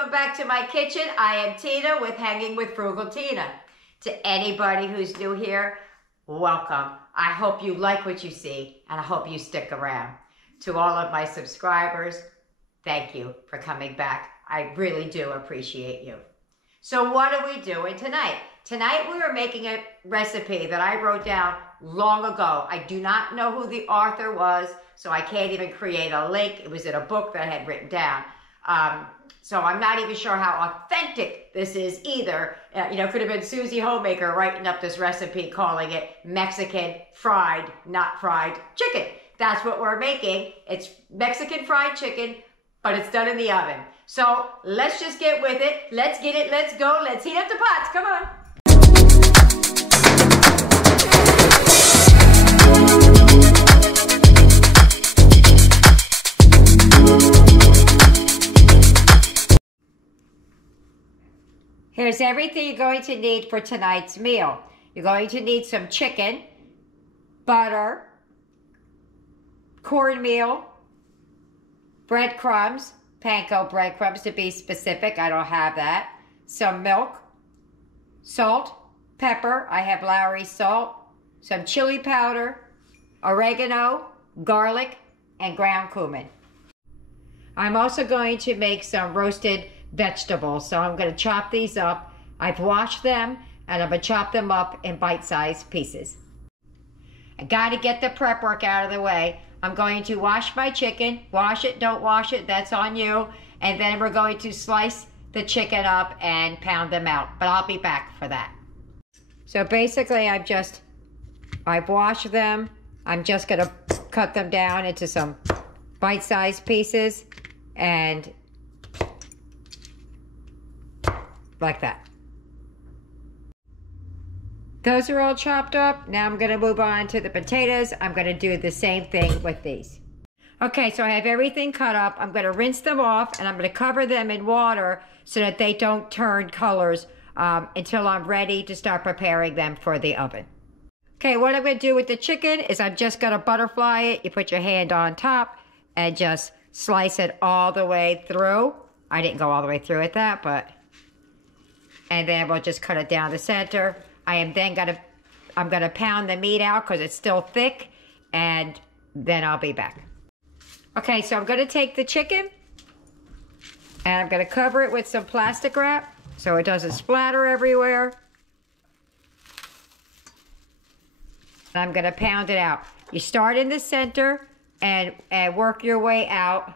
welcome back to my kitchen. I am Tina with Hanging with Frugal Tina. To anybody who's new here, welcome. I hope you like what you see and I hope you stick around. To all of my subscribers, thank you for coming back. I really do appreciate you. So what are we doing tonight? Tonight we are making a recipe that I wrote down long ago. I do not know who the author was, so I can't even create a link. It was in a book that I had written down. So I'm not even sure how authentic this is either. You know, it could have been Susie Homemaker writing up this recipe calling it Mexican fried, not fried chicken. That's what we're making. It's Mexican fried chicken, but it's done in the oven. So let's just get with it. Let's get it. Let's go. Let's heat up the pots. Come on. Here's everything you're going to need for tonight's meal. You're going to need some chicken, butter, cornmeal, breadcrumbs, panko breadcrumbs to be specific. I don't have that. Some milk, salt, pepper. I have Lowry salt, some chili powder, oregano, garlic, and ground cumin. I'm also going to make some roasted vegetables. So I'm going to chop these up. I've washed them and I'm going to chop them up in bite-sized pieces. I got to get the prep work out of the way. I'm going to wash my chicken. Wash it, don't wash it, that's on you. And then we're going to slice the chicken up and pound them out. But I'll be back for that. So basically I've washed them. I'm just going to cut them down into some bite-sized pieces and like that. Those are all chopped up. Now I'm going to move on to the potatoes. I'm going to do the same thing with these. Okay, so I have everything cut up. I'm going to rinse them off and I'm going to cover them in water so that they don't turn colors until I'm ready to start preparing them for the oven. Okay, what I'm going to do with the chicken is I'm just going to butterfly it. You put your hand on top and just slice it all the way through. I didn't go all the way through with that, but... And then we'll just cut it down the center. I'm gonna pound the meat out because it's still thick, and then I'll be back. Okay, so I'm gonna take the chicken and I'm gonna cover it with some plastic wrap so it doesn't splatter everywhere. And I'm gonna pound it out. You start in the center and work your way out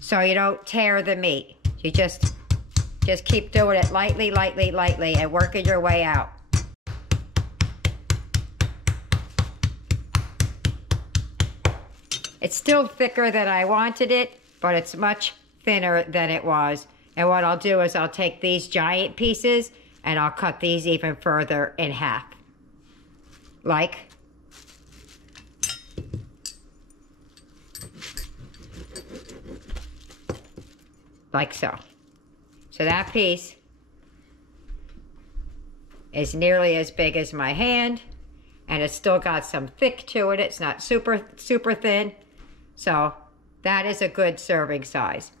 so you don't tear the meat. You just keep doing it lightly, lightly, lightly, and working your way out. It's still thicker than I wanted it, but it's much thinner than it was. And what I'll do is I'll take these giant pieces and I'll cut these even further in half. Like so. So that piece is nearly as big as my hand, and it's still got some thick to it. It's not super thin. So that is a good serving size.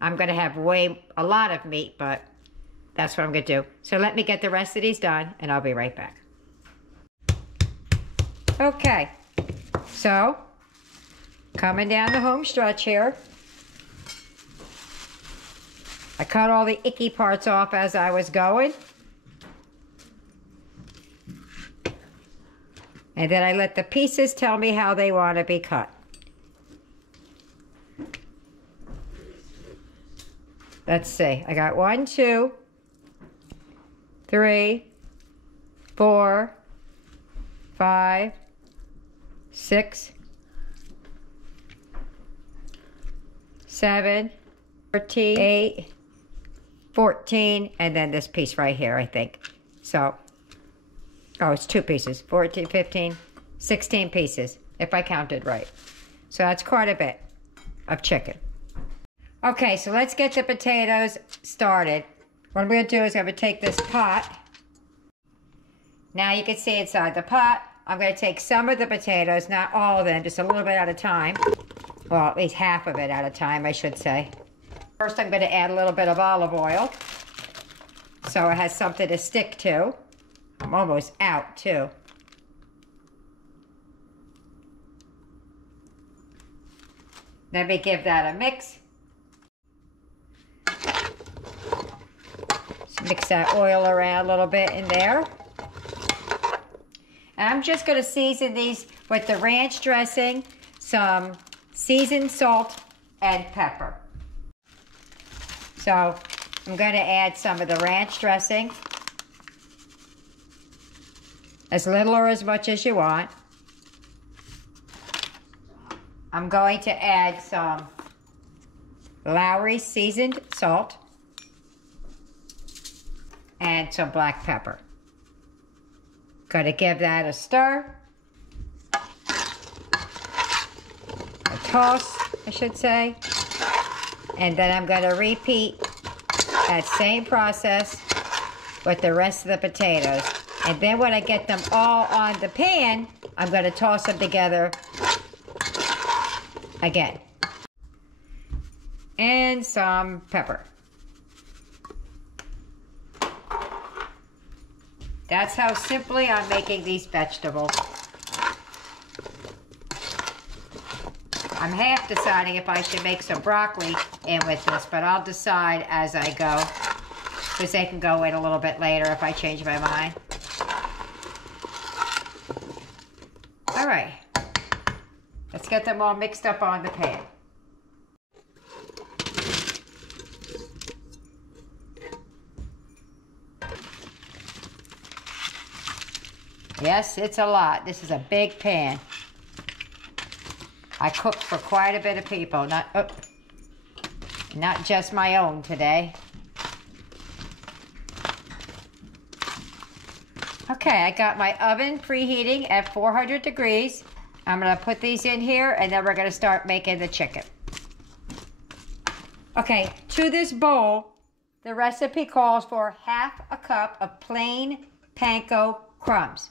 I'm going to have a lot of meat, but that's what I'm going to do. So let me get the rest of these done, and I'll be right back. Okay, so coming down the home stretch here. I cut all the icky parts off as I was going. And then I let the pieces tell me how they want to be cut. Let's see. I got 1, 2, 3, 4, 5, 6, 7, 13, 8, 14, and then this piece right here, I think. So, oh, it's 2 pieces. 14, 15, 16 pieces, if I counted right. So that's quite a bit of chicken. Okay, so let's get the potatoes started. What I'm going to do is I'm going to take this pot. Now you can see inside the pot. I'm going to take some of the potatoes, not all of them, just a little bit at a time. Well, at least half of it at a time, I should say. First, I'm going to add a little bit of olive oil so it has something to stick to. I'm almost out, too. Let me give that a mix. Just mix that oil around a little bit in there. And I'm just going to season these with the ranch dressing, some seasoned salt, and pepper. So I'm going to add some of the ranch dressing, as little or as much as you want. I'm going to add some Lowry seasoned salt and some black pepper. Going to give that a stir. A toss, I should say. And then I'm going to repeat that same process with the rest of the potatoes. And then when I get them all on the pan, I'm going to toss them together again. And some pepper. That's how simply I'm making these vegetables. I'm half deciding if I should make some broccoli in with this, but I'll decide as I go, because they can go in a little bit later if I change my mind. All right, let's get them all mixed up on the pan. Yes, it's a lot. This is a big pan. I cooked for quite a bit of people, not just my own today. Okay, I got my oven preheating at 400 degrees. I'm gonna put these in here and then we're gonna start making the chicken. Okay, to this bowl, the recipe calls for half a cup of plain panko crumbs,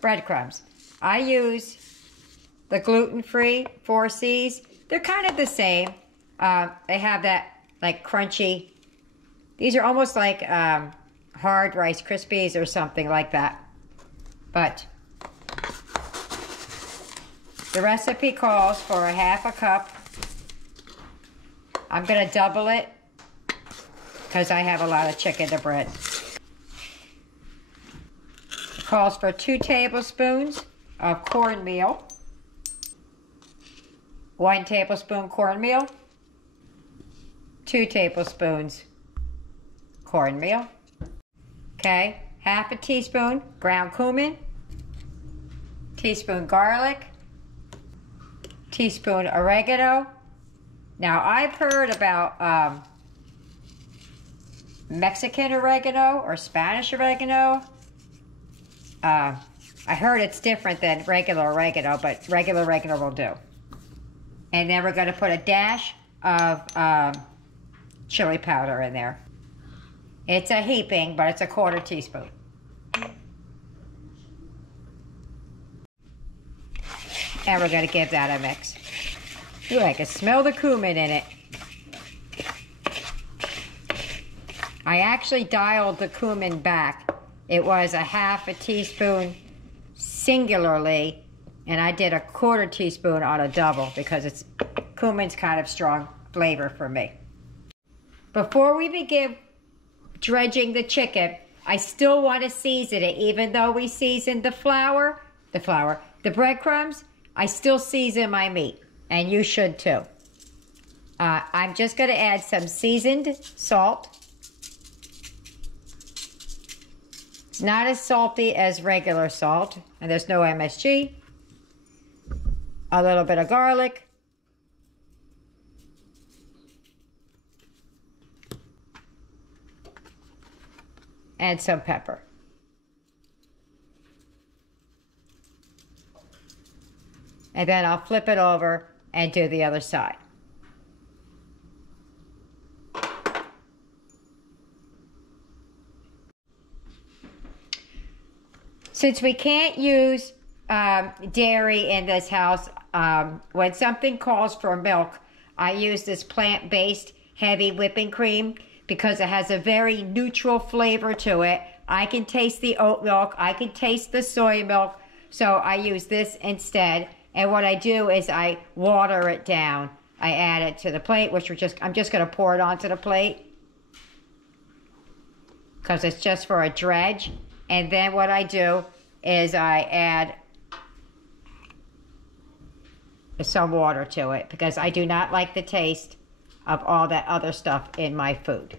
breadcrumbs. I use the gluten-free 4Cs. They're kind of the same. They have that like crunchy. These are almost like hard Rice Krispies or something like that. But the recipe calls for a half a cup. I'm gonna double it because I have a lot of chicken to bread. It calls for 2 tablespoons of cornmeal. 1 tablespoon cornmeal, 2 tablespoons cornmeal. Okay, half a teaspoon ground cumin, teaspoon garlic, teaspoon oregano. Now I've heard about Mexican oregano or Spanish oregano. I heard it's different than regular oregano, but regular oregano will do. And then we're going to put a dash of chili powder in there. It's a heaping, but it's a 1/4 teaspoon. And we're going to give that a mix. Ooh, I can smell the cumin in it. I actually dialed the cumin back. It was a half a teaspoon singularly, and I did a 1/4 teaspoon on a double because cumin's kind of strong flavor for me. Before we begin dredging the chicken, I still want to season it. Even though we seasoned the breadcrumbs, I still season my meat, and you should too. I'm just going to add some seasoned salt. It's not as salty as regular salt, and there's no MSG. A little bit of garlic. And some pepper. And then I'll flip it over and do the other side. Since we can't use dairy in this house, when something calls for milk, I use this plant-based heavy whipping cream because it has a very neutral flavor to it. I can taste the oat milk. I can taste the soy milk. So I use this instead. And what I do is I water it down. I add it to the plate, which I'm just going to pour it onto the plate because it's just for a dredge. And then what I do is I add some water to it because I do not like the taste of all that other stuff in my food.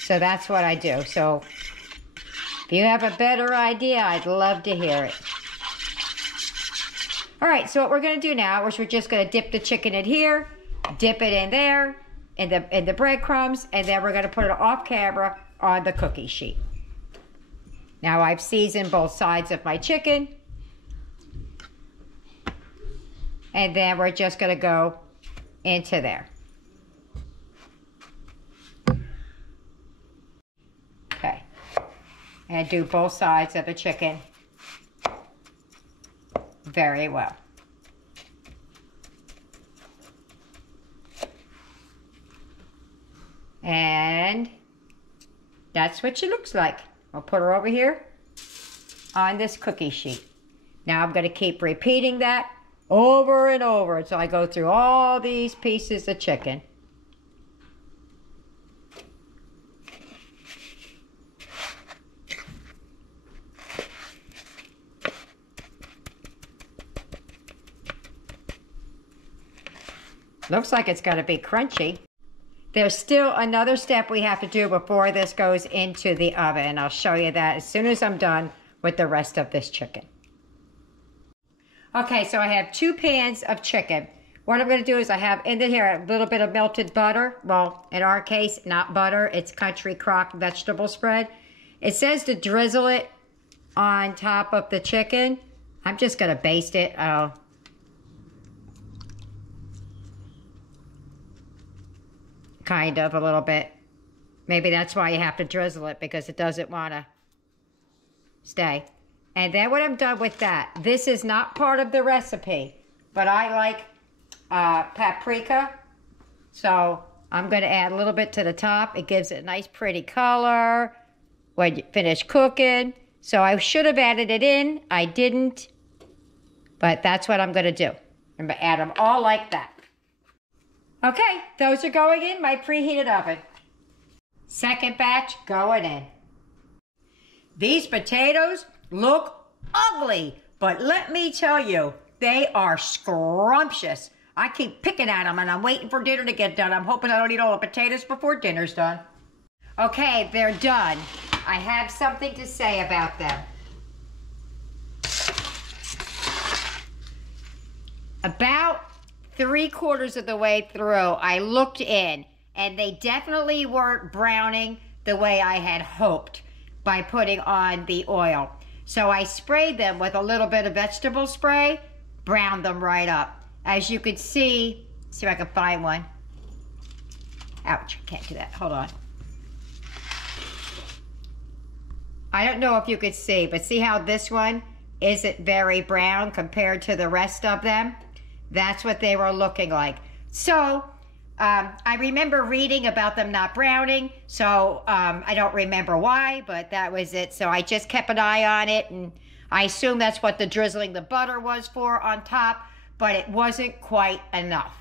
So that's what I do. So if you have a better idea, I'd love to hear it. All right, so what we're going to do now is we're just going to dip the chicken in here, dip it in there, in the breadcrumbs, and then we're going to put it off camera on the cookie sheet. Now I've seasoned both sides of my chicken. And then we're just going to go into there. Okay. And do both sides of the chicken very well. And that's what she looks like. I'll put her over here on this cookie sheet. Now I'm going to keep repeating that over and over until I go through all these pieces of chicken. Looks like it's going to be crunchy. There's still another step we have to do before this goes into the oven. I'll show you that as soon as I'm done with the rest of this chicken. Okay, so I have 2 pans of chicken. What I'm going to do is I have in here a little bit of melted butter. Well, in our case, not butter. It's Country Crock vegetable spread. It says to drizzle it on top of the chicken. I'm just going to baste it. Kind of, a little bit. Maybe that's why you have to drizzle it, because it doesn't want to stay. And then when I'm done with that, this is not part of the recipe, but I like paprika. So I'm going to add a little bit to the top. It gives it a nice pretty color when you finish cooking. So I should have added it in. I didn't. But that's what I'm going to do. I'm going to add them all like that. Okay, those are going in my preheated oven. Second batch going in. These potatoes look ugly, but let me tell you, they are scrumptious. I keep picking at them and I'm waiting for dinner to get done. I'm hoping I don't eat all the potatoes before dinner's done. Okay, they're done. I have something to say about them. About 3/4 of the way through, I looked in, and they definitely weren't browning the way I had hoped by putting on the oil. So I sprayed them with a little bit of vegetable spray, browned them right up. As you can see if I can find one. Ouch, can't do that, hold on. I don't know if you could see, but see how this one isn't very brown compared to the rest of them? That's what they were looking like. So, I remember reading about them not browning, so I don't remember why, but that was it. So I just kept an eye on it, and I assume that's what the drizzling the butter was for on top, but it wasn't quite enough.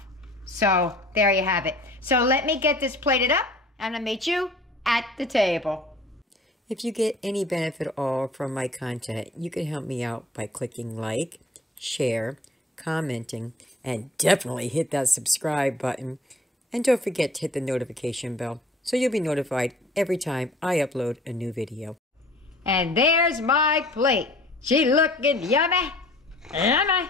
So there you have it. So let me get this plated up, and I'll meet you at the table. If you get any benefit at all from my content, you can help me out by clicking like, share, commenting, and definitely hit that subscribe button. And don't forget to hit the notification bell so you'll be notified every time I upload a new video. And there's my plate. She looking yummy. Yummy.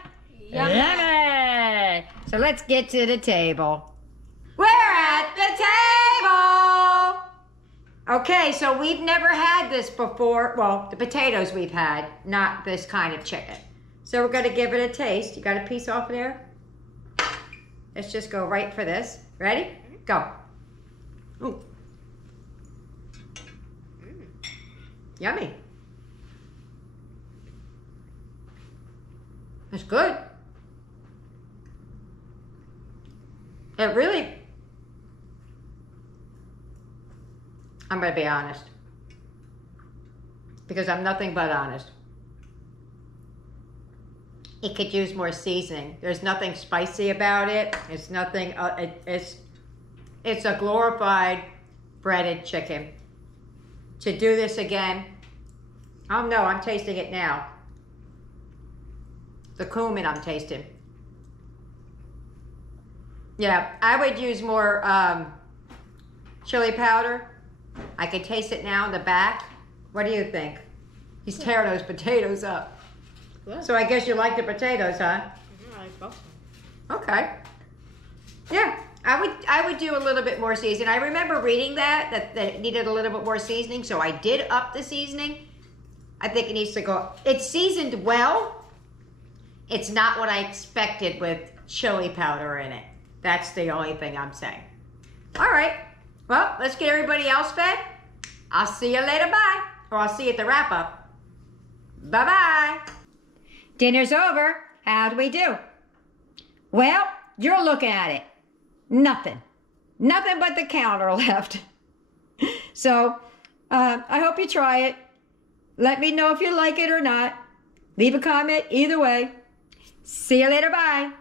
Yummy. Yummy. So let's get to the table. We're at the table. Okay, so we've never had this before. Well, the potatoes we've had, not this kind of chicken. So we're going to give it a taste. You got a piece off there? Let's just go right for this. Ready? Go. Ooh. Yummy. That's good. It really, I'm going to be honest, because I'm nothing but honest. It could use more seasoning. There's nothing spicy about it. It's nothing, it's a glorified breaded chicken. To do this again, oh no, I'm tasting it now. The cumin I'm tasting. Yeah, I would use more chili powder. I can taste it now in the back. What do you think? He's tearing those potatoes up. Good. So I guess you like the potatoes, huh? Yeah, I both. Okay. Yeah, I would do a little bit more seasoning. I remember reading that it needed a little bit more seasoning, so I did up the seasoning. I think it needs to go. It's seasoned well. It's not what I expected with chili powder in it. That's the only thing I'm saying. All right. Well, let's get everybody else fed. I'll see you later. Bye. Or I'll see you at the wrap up. Bye-bye. Dinner's over. How'd we do? Well, you're looking at it. Nothing. Nothing but the counter left. So, I hope you try it. Let me know if you like it or not. Leave a comment either way. See you later. Bye.